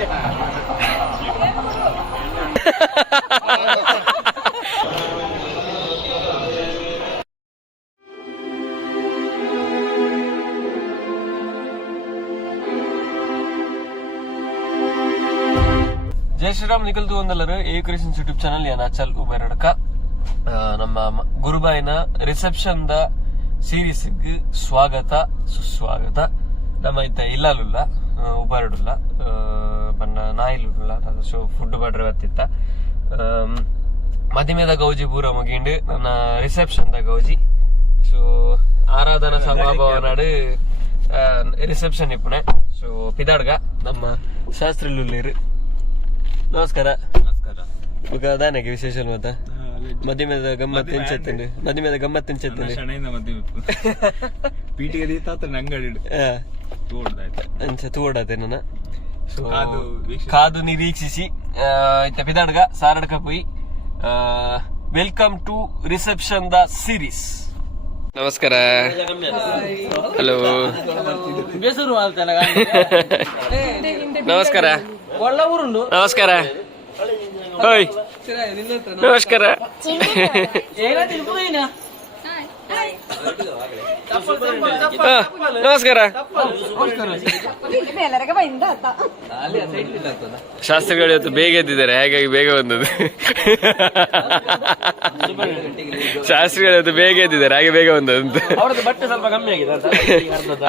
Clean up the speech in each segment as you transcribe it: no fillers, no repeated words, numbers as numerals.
ಜೈ ಶ್ರೀರಾಮ್ ನಿಖಲ್ದು ಒಂದಲ್ಲರು A creations YouTube channel ಏನಾಚಲ್ ಉಬೆರಡ್ಕ ನಮ್ಮ ಗುರುಬಾಯಿನ ರಿಸೆಪ್ಷನ್ ದ ಸೀರೀಸ್ ಸ್ವಾಗತ ಸುಸ್ವಾಗತ ನಮ್ಮ ಇತ್ತ ಇಲ್ಲಲ್ಲ ಉಬರಡುಲ್ಲ ಬಣ್ಣ ನಾಯಿಲ್ಲ ಸೊ ಫುಡ್ ಬಡ್ರೆ ಬತ್ತಿತ್ತ ಮದಿಮೆದ ಗೌಜಿ ಪೂರ ಮುಗಿಂಡು ನನ್ನ ರಿಸೆಪ್ಷನ್ ದ ಗೌಜಿ ಸೊ ಆರಾಧನಾ ಸಭಾಭವ ನಾಡು ರಿಸೆಪ್ಷನ್ ಇಪ್ಪಣೆ ಸೊ ಪಿದಾಡ್ಗ ನಮ್ಮ ಶಾಸ್ತ್ರಿಲುಲ್ಲಿರು ನಮಸ್ಕಾರ ದಾನೆಗೆ ವಿಶೇಷ ಮತ ಮದಿಮೆದ ಗಮ್ಮತ್ ಎಂಚೆತ್ತಂಡು ಮದಿಮೆದ ಗಮ್ಮತ್ ಎಂಚೆತ್ತಂಡು ಪೀಟಿಗೆ ಅಂಗಡಿ ಅಂಚ ತೋಡಾತೆ ನನ್ನ ಸೊ ಕಾದು ನಿರೀಕ್ಷಿಸಿ ಇತ್ತ ಪಿದಾಡ್ಗ ಸಾರಡ್ಕ ಪೋಯಿ welcome to reception the series. ನಮಸ್ಕಾರ. ಹಲೋ ನಮಸ್ಕಾರ ನಮಸ್ಕಾರ ಓಯ್ ನಮಸ್ಕಾರ ನಮಸ್ಕಾರ. ಶಾಸ್ತ್ರಿಗಳು ಇವತ್ತು ಬೇಗ ಎದ್ದಿದ್ದಾರೆ, ಹಾಗಾಗಿ ಬೇಗ ಬಂದದ್ದು. ಶಾಸ್ತ್ರಿಗಳು ಇವತ್ತು ಬೇಗ ಎದ್ದಿದ್ದಾರೆ, ಹಾಗೆ ಬೇಗ ಬಂದದ್ದು.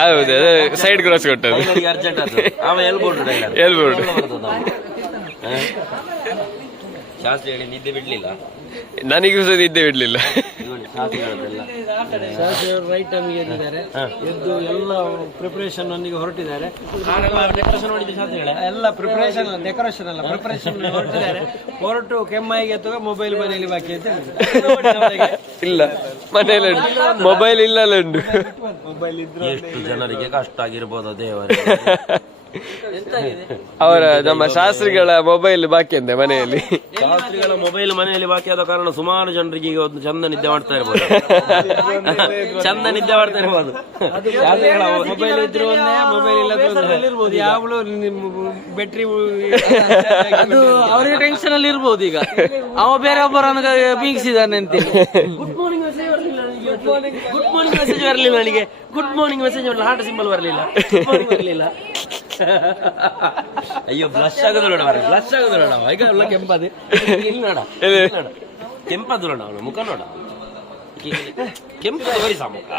ಹೌದು, ಸೈಡ್ ಕ್ರಾಸ್ ಕೊಟ್ಟದ್ದು. ಎಲ್ಬೋರ್ಡ್ ಶಾಸ್ತ್ರಿ ಹೇಳಿ ನಿದ್ದೆ ಬಿಡ್ಲಿಲ್ಲ, ನನಗೂ ಸಹ ನಿದ್ದೆ ಬಿಡ್ಲಿಲ್ಲ. ರೈಟ್ ಟೈಮ್ಗೆ ಎದ್ದಿದ್ದಾರೆ, ಎದ್ದು ಎಲ್ಲ ಪ್ರಿಪರೇಷನ್ ಅಲ್ಲಿಗೆ ಹೊರಟಿದ್ದಾರೆ. ಎಲ್ಲ ಪ್ರಿಪರೇಷನ್ ಡೆಕೋರೇಷನ್ ಅಲ್ಲ, ಪ್ರಿಪರೇಷನ್ ಹೊರಟಿದ್ದಾರೆ. ಹೊರಟು ಕೆಮ್ಮಾಯಿಗೆ ಎತ್ತುವ ಮೊಬೈಲ್ ಮನೆಯಲ್ಲಿ ಬಾಕಿ ಅಂತ ಇಲ್ಲ, ಮನೆಯಲ್ಲಿ ಮೊಬೈಲ್ ಇಲ್ಲ. ಮೊಬೈಲ್ ಇದ್ರು ಎಷ್ಟು ಜನರಿಗೆ ಕಷ್ಟ ಆಗಿರ್ಬೋದು ದೇವರೇ. ಅವರ ನಮ್ಮ ಶಾಸ್ತ್ರಿಗಳ ಮೊಬೈಲ್ ಬಾಕಿ ಅಂದೆ ಮನೆಯಲ್ಲಿ. ಶಾಸ್ತ್ರಿಗಳ ಮೊಬೈಲ್ ಮನೆಯಲ್ಲಿ ಬಾಕಿ ಆದ ಕಾರಣ ಸುಮಾರು ಜನರಿಗೆ ಈಗ ಒಂದು ಚಂದ ನಿದ್ದೆ ಮಾಡ್ತಾ ಇರ್ಬೋದು. ಚಂದ ನಿದ್ದೆ ಮಾಡ್ತಾ ಇರ್ಬೋದು. ಮೊಬೈಲ್ ಇದ್ರು ಮೊಬೈಲ್ ಇಲ್ಲದಿರ್ಬೋದು, ಯಾವಳು ಬ್ಯಾಟ್ರಿ ಅವರಿಗೆ ಟೆನ್ಷನ್ ಅಲ್ಲಿ ಇರ್ಬೋದು. ಈಗ ಅವ ಬೇರೆ ಒಬ್ಬರನ್ನು ಬೀಗಿಸಿದಾನೆ ಅಂತ. ಗುಡ್ ಮಾರ್ನಿಂಗ್ ಮೆಸೇಜ್ ಬರಲಿಲ್ಲ ನನಗೆ. ಗುಡ್ ಮಾರ್ನಿಂಗ್ ಮೆಸೇಜ್ ಬರಲಿಲ್ಲ ನನಗೆ. ಗುಡ್ ಮಾರ್ನಿಂಗ್ ಮೆಸೇಜ್ ಬರಲಿಲ್ಲ, ಹಾರ್ಟ್ ಸಿಂಬಲ್ ಬರಲಿಲ್ಲ, ಬರಲಿಲ್ಲ. ಅಯ್ಯೋ, ಬ್ಲಶ್ ಆಗೋದು ನೋಡ, ಬ್ಲಶ್ ಆಗೋದು ನೋಡ. ಈಗ ಎಲ್ಲ ಕೆಂಪದು ಇಲ್ಲಿ ನೋಡ, ಕೆಂಪದು ನೋಡ, ಅವನು ಮುಖ ನೋಡ, ಕೆಂಪು ತೋರಿಸ ಮುಖ.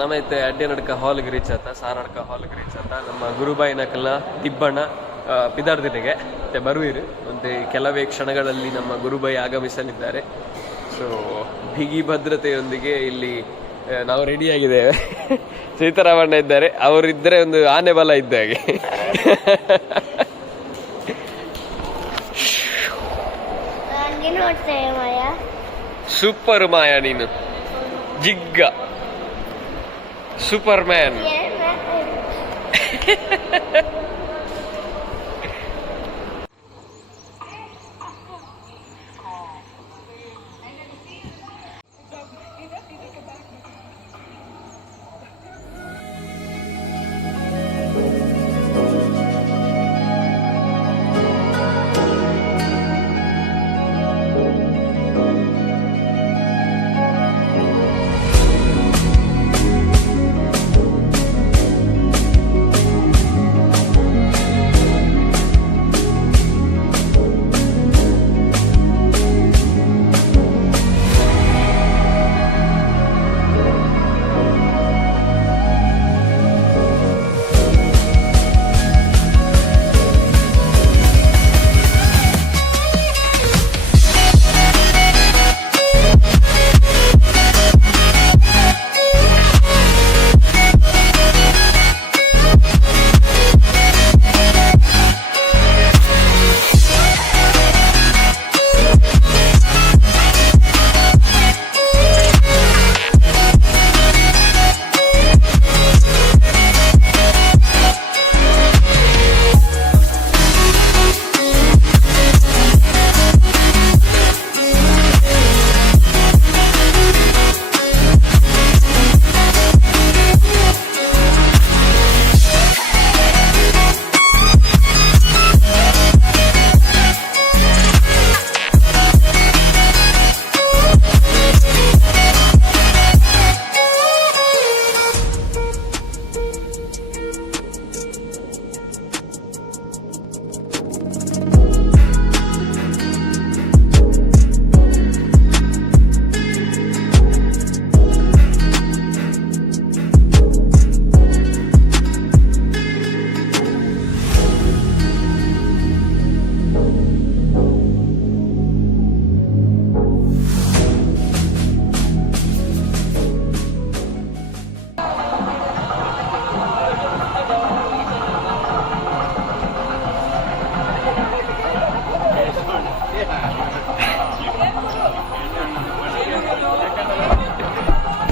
ನಮ್ಮ ಐತೆ ಅಡ್ಡೆ ನಡ್ಕ ಹಾಲ್ಗೆ ರೀಚ್ ಆತ, ಸಾರಡ್ಕ ಹಾಲ್ಗೆ ರೀಚ್ ಆತ. ನಮ್ಮ ಗುರುಬಾಯಿನಕಲ್ಲ ದಿಬ್ಬಣ್ಣ ಪಿದಾರ್ದಿನೆಗೆ ಮತ್ತೆ ಬರುವಿರು. ಒಂದು ಕೆಲವೇ ಕ್ಷಣಗಳಲ್ಲಿ ನಮ್ಮ ಗುರುಬಾಯಿ ಆಗಮಿಸಲಿದ್ದಾರೆ. ಸೊ ಬಿಗಿ ಭದ್ರತೆಯೊಂದಿಗೆ ಇಲ್ಲಿ ನಾವು ರೆಡಿಯಾಗಿದ್ದೇವೆ. ಸೀತಾರಾಮಣ್ಣ ಇದ್ದಾರೆ, ಅವರಿದ್ದರೆ ಒಂದು ಆನೆ ಬಲ ಇದ್ದ ಹಾಗೆ. ಸೂಪರ್ ಮಾಯಾ ನೀನು, ಜಿಗ್ಗ ಸೂಪರ್ ಮ್ಯಾನ್.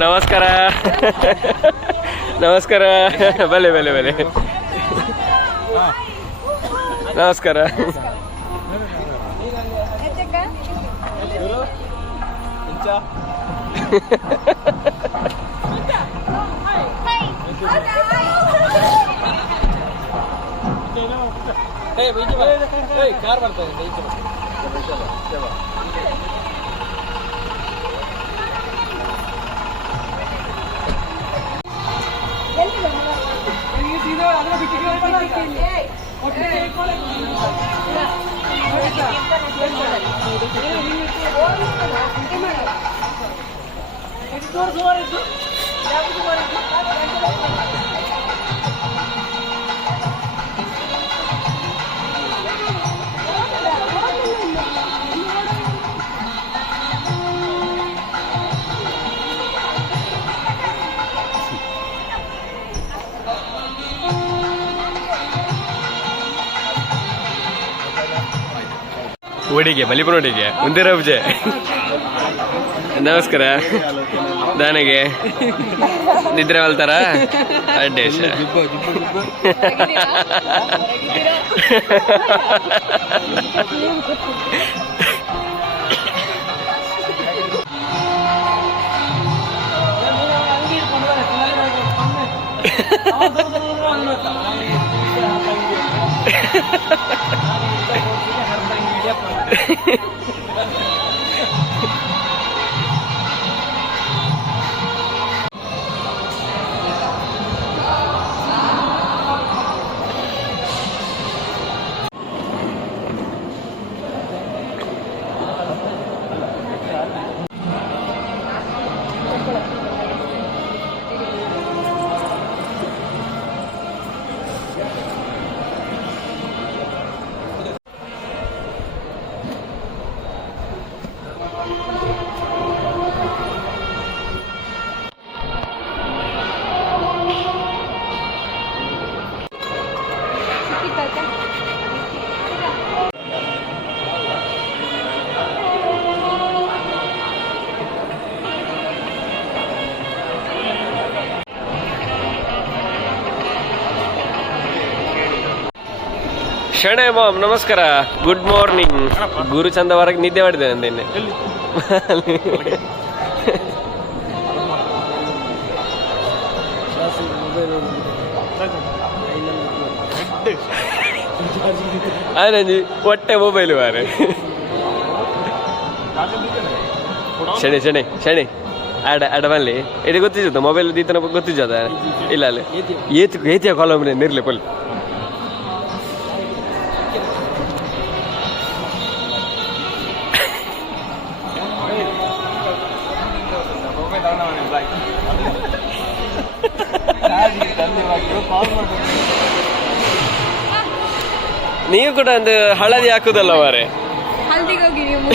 ನಮಸ್ಕಾರ ನಮಸ್ಕಾರ ಬಲೆ ಬಲೆ ಬಲೆ ನಮಸ್ಕಾರ ಕಾರ್ ಬರ್ತದೆ ಒಡಿಗೆ ಮಲಿಪುರೊಡಿಗೆ ಮುಂದಿರ ಪೂಜೆ ನಮಸ್ಕಾರ ದಾನಿಗೆ ನಿದ್ರೆ ಮಲ್ತಾರ ಅಡ್ಡೇಶ ಶಣೆ ಮಾಮ್ ನಮಸ್ಕಾರ ಗುಡ್ ಮಾರ್ನಿಂಗ್ ಗುರು ಚಂದ ಹೊರಗೆ ನಿದ್ದೆ ಮಾಡಿದೆ ನಿನ್ನೆ ಆನಂಜಿ ಹೊಟ್ಟೆ ಮೊಬೈಲ್ ಬಾರೆ ಶಣೆ ಶಣೆ ಶಣೆ ಅಡ ಬಲ್ಲಿ ಇದು ಗೊತ್ತಿದ್ದ ಮೊಬೈಲ್ ದೀತನ ಗೊತ್ತಿದ್ದದ ಇಲ್ಲ ಅಲ್ಲ ಏತಿಯ ಕಾಲಮ್ರೆ ನಿರ್ಲೆ ಪೊಲ್ ನೀವು ಕೂಡ ಒಂದು ಹಳದಿ ಹಾಕುದಲ್ಲ ಮಾರೆ ಹಲ್ದಿಗೆ ಹೋಗಿ ನೀವು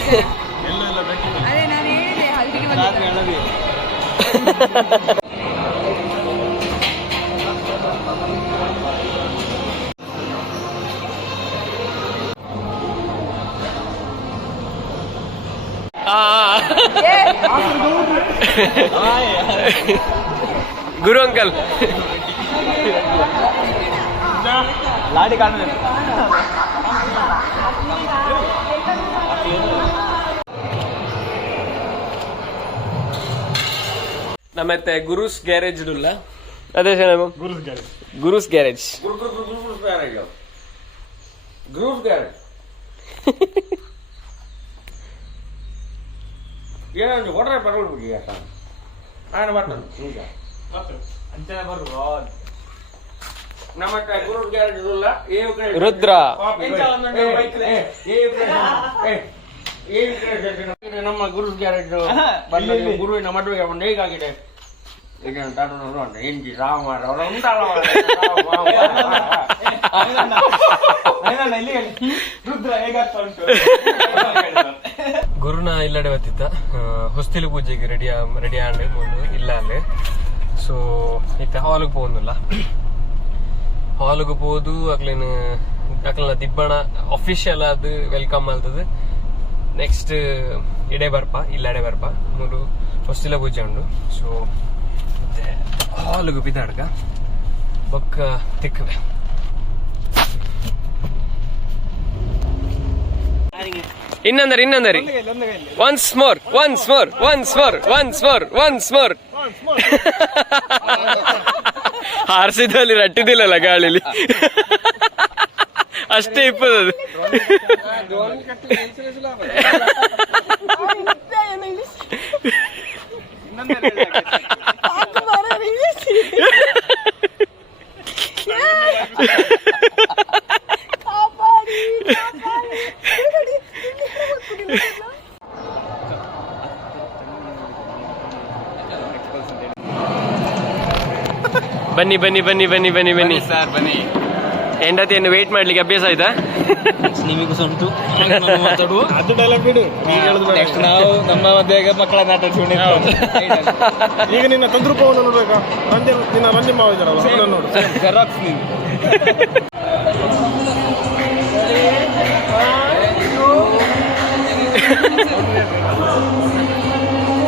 ಅದೇ ನಾನು ಹೇಳಿದೆ ಹಲ್ದಿಗೆ ಬಂದಿದ್ದೆ ಗುರು ಅಂಕಲ್ ಲಾಡಿ ಕಾಣ ನಮ್ಮತ್ತೆ ಗುರುಸ್ ಗ್ಯಾರೇಜ್ ಇಲ್ಲ ಅದೇ ಗುರುಸ್ ಗ್ಯಾರೇಜ್ ಏನಂದ್ರೆ ಹೊಡ್ರೆ ಬರಲ್ಬಿಡಿ ఆయన పడతాను ఇంకా ಅಂಚನೆ ಬರು ನಮ್ಮ ಗುರು ಗ್ಯಾರೇಜ್ ಇಲ್ಲ ರುದ್ರ ನಮ್ಮ ಗುರು ಗ್ಯಾರೇಜ್ ಗುರುವಿನ ಮದುವೆಗೆ ಒಂದು ಹೇಗಾಗಿದೆ ಈಗ ಎಂಜಿ ರಾಮ ರುದ್ರ ಹೇಗಾಗ್ತಾ ಉಂಟು ಗುರುನ ಇಲ್ಲಡೆ ಬತ್ತಿತ್ತ ಹೊಸ್ತಿಲು ಪೂಜೆಗೆ ರೆಡಿ ಆಂಡೆ ಇಲ್ಲ ಅಲ್ಲೇ ಸೊ ಇತ್ತೆ ಹಾಲಿಗೆ ಪೋಂದಿಲ್ಲ ಹಾಲಿಗೆ ಪೋದು ಅಕ್ಲಿನ ದಿಬ್ಬಣ ಅಫಿಷಿಯಲ್ ಅದು ವೆಲ್ಕಮ್ ಆಗ್ತದೆ ನೆಕ್ಸ್ಟ್ ಇಡೆ ಬರ್ಪ ಇಲ್ಲಡೆ ಬರ್ಪ ಮೂರು ಫಸ್ಟಿಲ ಪೂಜೆ ಉಂಡು. ಸೊ ಮತ್ತೆ ಹಾಲ್ಗೆ ಬಿದ್ದಾಡ್ಕ ಬೊಕ್ಕ ತಿಕ್ಕವೆ. ಇನ್ನೊಂದರಿ ಒನ್ಸ್ ಮೋರ್ ಹಾರಿಸಿದಲ್ಲಿ ರಟ್ಟಿದಿಲ್ಲಲ್ಲ ಗಾಳಿಲಿ ಅಷ್ಟೇ ಇಪ್ಪದದು. ಬನ್ನಿ ಬನ್ನಿ ಬನ್ನಿ ಬನ್ನಿ ಬನ್ನಿ ಬನ್ನಿ ಸರ್ ಬನ್ನಿ. ಹೆಂಡತಿಯನ್ನು ವೇಟ್ ಮಾಡ್ಲಿಕ್ಕೆ ಅಭ್ಯಾಸ ಆಯ್ತಾ? ನಿಮಗೂ ಸಹ ಉಂಟು ಮಾತಾಡುವ. ಅದು ಡೈಲಾಗ್ ಬಿಡು. ನೆಕ್ಸ್ಟ್ ನಾವು ನಮ್ಮ ಮದುವೆಗೆ ಮಕ್ಕಳ ನಾಟ ಈಗ ನಿನ್ನ ತಂದ್ರೂಪವನ್ನು ನೋಡ್ಬೇಕಾ? ನಿನ್ನ ರಂಜಿ ಮಾವ ಇದ್ದಾರಲ್ಲ ನೋಡು. ಜೆರಾಕ್ಸ್ ನೀನು.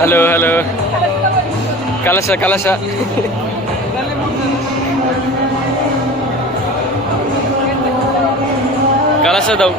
ಹಲೋ ಹಲೋ ಕಲಶ ಕಲಶ ಕಲಶದವು.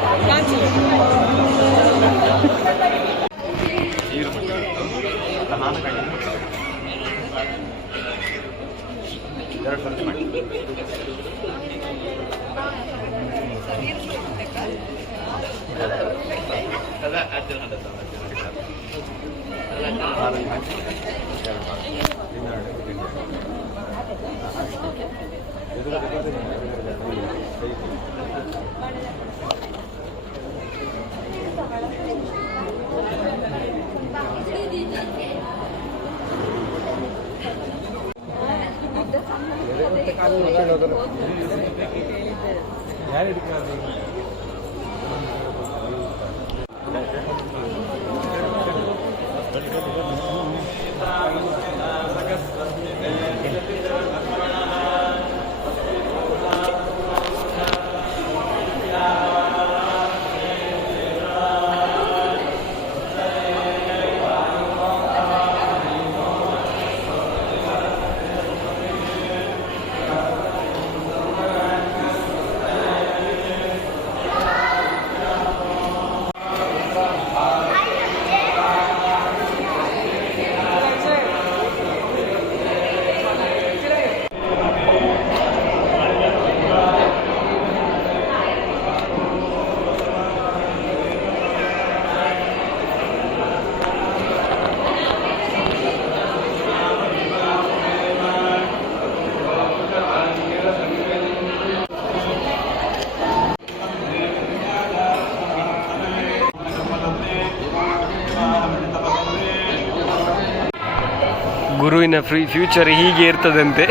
ಗುರುವಿನ ಫ್ಯೂಚರ್ ಹೀಗೆ ಇರ್ತದಂತೆ.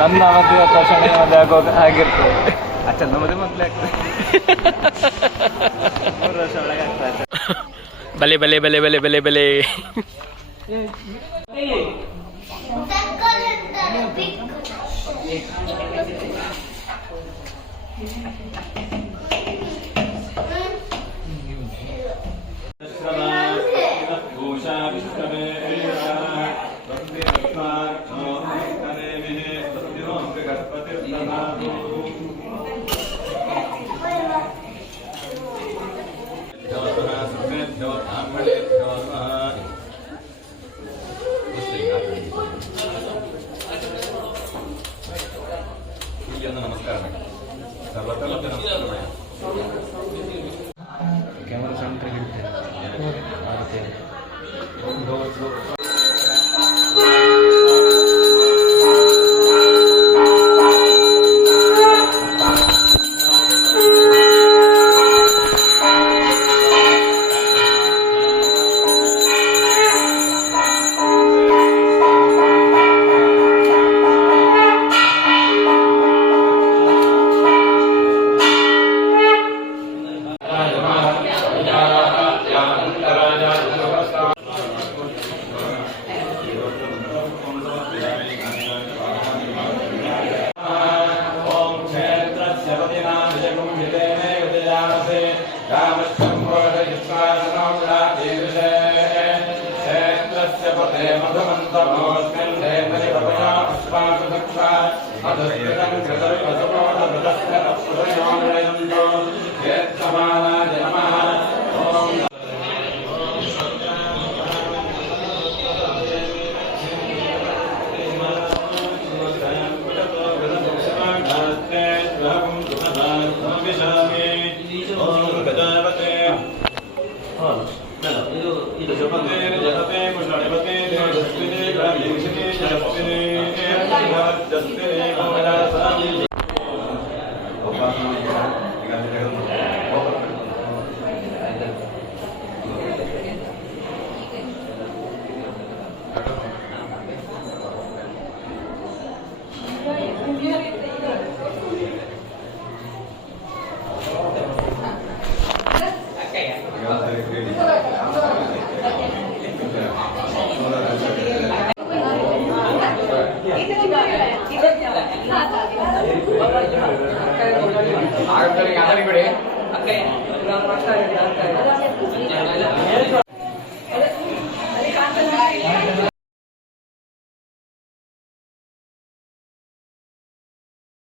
ನನ್ನ ಮದುವೆ ಅಥವಾ ಶನಿ ಮದುವೆ ಆಗುವಾಗ ಆಗಿರ್ತದೆ. ಅಚ್ಚ ಮದುವೆ ಮಕ್ಕಳೇ ಆಗ್ತದೆ. 3 ವರ್ಷ ಒಳಗೆ ಆಗ್ತದೆ. ಬಲೆ ಬಲೆ ಬಲೆ ಬಲೆ ಬಲೆ ಬಲೆ. ಬಿಡಿ